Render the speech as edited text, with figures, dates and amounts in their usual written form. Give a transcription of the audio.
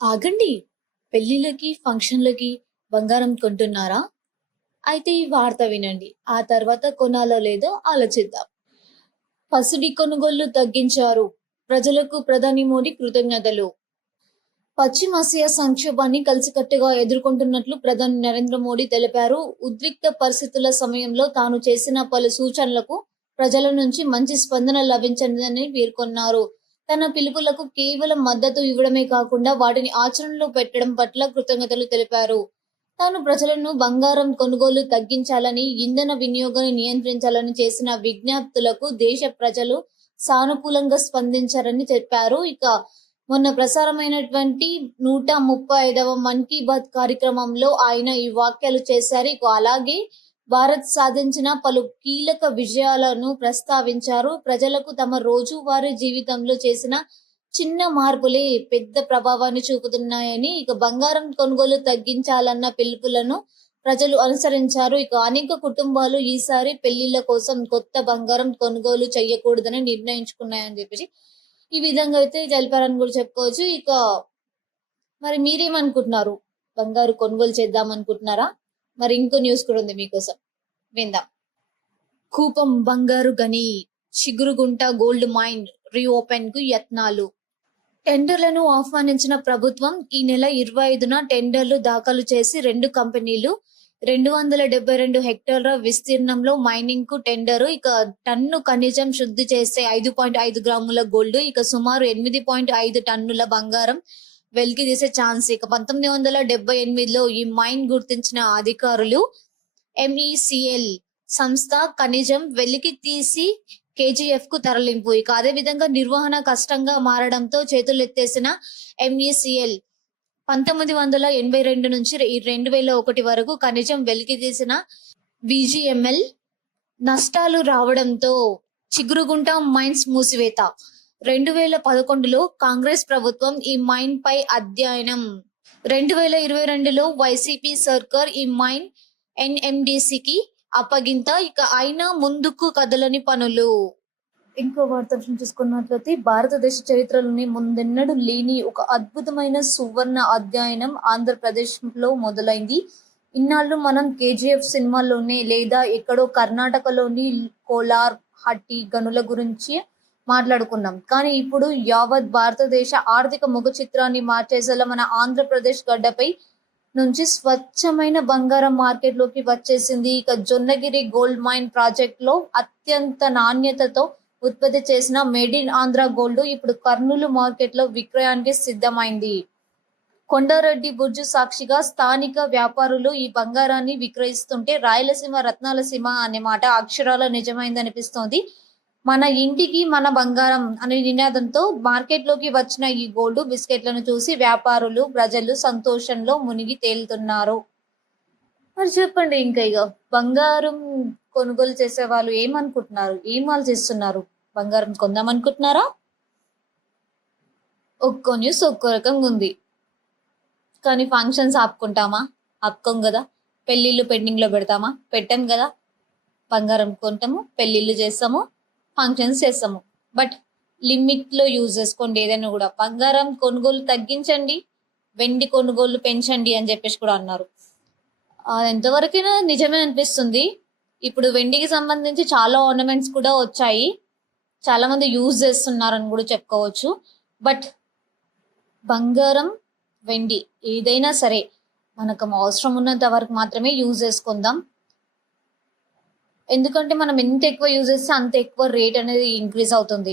ఆగండి. పెళ్ళిళ్ళకి, ఫంక్షన్‌లకి బంగారం కొంటున్నారా? అయితే ఈ వార్త వినండి. ఆ తర్వాత కొనాలో లేదో ఆలోచిద్దాం. పసిడి కొనుగోళ్లు తగ్గించారు. ప్రజలకు ప్రధాని మోడీ కృతజ్ఞతలు. పశ్చిమాసియా సంక్షోభాన్ని కలిసికట్టుగా ఎదుర్కొంటున్నట్లు ప్రధాని నరేంద్ర మోడీ తెలిపారు. ఉద్రిక్త పరిస్థితుల సమయంలో తాను చేసిన పలు సూచనలకు ప్రజల నుంచి మంచి స్పందన లభించిందని పేర్కొన్నారు. తన పిలుపులకు కేవలం మద్దతు ఇవ్వడమే కాకుండా వాటిని ఆచరణలో పెట్టడం పట్ల కృతజ్ఞతలు తెలిపారు. తాను ప్రజలను బంగారం కొనుగోలు తగ్గించాలని, ఇంధన వినియోగాన్ని నియంత్రించాలని చేసిన విజ్ఞప్తులకు దేశ ప్రజలు సానుకూలంగా స్పందించారని చెప్పారు. ఇక మొన్న ప్రసారమైనటువంటి 135వ మన్ కీ బాత్ కార్యక్రమంలో ఆయన ఈ వ్యాఖ్యలు చేశారు. ఇక అలాగే భారత్ సాధించిన పలు కీలక విజయాలను ప్రస్తావించారు. ప్రజలకు తమ రోజువారీ జీవితంలో చేసిన చిన్న మార్పులే పెద్ద ప్రభావాన్ని చూపుతున్నాయని, ఇక బంగారం కొనుగోలు తగ్గించాలన్న పిలుపులను ప్రజలు అనుసరించారు. ఇక అనేక కుటుంబాలు ఈసారి పెళ్లిళ్ల కోసం కొత్త బంగారం కొనుగోలు చేయకూడదని నిర్ణయించుకున్నాయని చెప్పేసి ఈ విధంగా అయితే తెలిపారని కూడా చెప్పుకోవచ్చు. ఇక మరి మీరేమనుకుంటున్నారు? బంగారు కొనుగోలు చేద్దాం అనుకుంటున్నారా? మరి ఇంకో న్యూస్ కూడా ఉంది మీకోసం. విందాం. కూపం బంగారు గని, చిగురుగుంట గోల్డ్ మైన్ రీఓపెన్ కు యత్నాలు. టెండర్లను ఆహ్వానించిన ప్రభుత్వం ఈ నెల 25న టెండర్లు దాఖలు చేసి 2 కంపెనీలు 272 హెక్టార్ల విస్తీర్ణంలో మైనింగ్ కు టెండరు. ఇక టన్ను ఖనిజం శుద్ధి చేస్తే 5.5 గ్రాముల గోల్డ్, ఇక సుమారు 8.5 టన్నుల బంగారం వెలికి తీసే ఛాన్స్. ఇక 1978లో ఈ మైన్ గుర్తించిన అధికారులు ఎంఈసిఎల్ సంస్థ ఖనిజం వెలికి తీసి కేజీఎఫ్ కు తరలింపు. ఇక అదే విధంగా నిర్వహణ కష్టంగా మారడంతో చేతులెత్తేసిన ఎంఈసిఎల్ 1982 నుంచి 2001 వరకు ఖనిజం వెలికి తీసిన విజిఎంఎల్ నష్టాలు రావడంతో చిగురుగుంట మైన్స్ మూసివేత. 2011లో కాంగ్రెస్ ప్రభుత్వం ఈ మైన్ పై అధ్యయనం. 2022లో వైసీపీ సర్కార్ ఈ మైన్ ఎన్ఎండిసికి అప్పగింత. ఇక అయినా ముందుకు కదలని పనులు. ఇంకో వార్త చూసుకున్నట్లయితే భారతదేశ చరిత్రలోని ముందెన్నడూ లేని ఒక అద్భుతమైన సువర్ణ అధ్యయనం ఆంధ్రప్రదేశ్ లో మొదలైంది. ఇన్నాళ్ళు మనం కేజీఎఫ్ సినిమాలోనే లేదా ఎక్కడో కర్ణాటకలోని కోలార్ హట్టి గనుల గురించి మాట్లాడుకున్నాం. కానీ ఇప్పుడు యావత్ భారతదేశ ఆర్థిక ముఖ చిత్రాన్ని మార్చేసేలా మన ఆంధ్రప్రదేశ్ గడ్డపై నుంచి స్వచ్ఛమైన బంగారం మార్కెట్ లోకి వచ్చేసింది. ఇక జొన్నగిరి గోల్డ్ మైన్ ప్రాజెక్ట్ లో అత్యంత నాణ్యతతో ఉత్పత్తి చేసిన మేడ్ ఇన్ ఆంధ్ర గోల్డ్ ఇప్పుడు కర్నూలు మార్కెట్ లో విక్రయానికి సిద్ధమైంది. కొండారెడ్డి బుర్జు సాక్షిగా స్థానిక వ్యాపారులు ఈ బంగారాన్ని విక్రయిస్తుంటే రాయలసీమ రత్నాల సీమ అనే మాట అక్షరాల నిజమైందనిపిస్తోంది. మన ఇంటికి మన బంగారం అనే నినాదంతో మార్కెట్ లోకి వచ్చిన ఈ గోల్డ్ బిస్కెట్లను చూసి వ్యాపారులు, ప్రజలు సంతోషంలో మునిగి తేలుతున్నారు. మరి చెప్పండి, ఇంకా ఇక బంగారం కొనుగోలు చేసే వాళ్ళు ఏమనుకుంటున్నారు? ఏం ఆలోచిస్తున్నారు? బంగారం కొందాం అనుకుంటున్నారా? ఒక్కో న్యూస్ ఒక్కో రకంగా ఉంది. కానీ ఫంక్షన్స్ ఆపుకుంటామా? ఆపుకోం కదా. పెళ్లిళ్ళు పెండింగ్ లో పెడతామా? పెట్టాం కదా. బంగారం కొంటాము, పెళ్లిళ్ళు చేస్తాము, ఫంక్షన్స్ చేస్తాము. బట్ లిమిట్ లో యూజ్ చేసుకోండి. ఏదైనా కూడా బంగారం కొనుగోలు తగ్గించండి, వెండి కొనుగోలు పెంచండి అని చెప్పేసి కూడా అన్నారు. అది ఎంతవరకైనా నిజమే అనిపిస్తుంది. ఇప్పుడు వెండికి సంబంధించి చాలా ఆర్నమెంట్స్ కూడా వచ్చాయి, చాలా మంది యూజ్ చేస్తున్నారని కూడా చెప్పుకోవచ్చు. బట్ బంగారం, వెండి ఏదైనా సరే మనకు అవసరం ఉన్నంత వరకు మాత్రమే యూజ్ చేసుకుందాం. ఎందుకంటే మనం ఎంత ఎక్కువ యూజ్ చేస్తే అంత ఎక్కువ రేట్ అనేది ఇంక్రీజ్ అవుతుంది.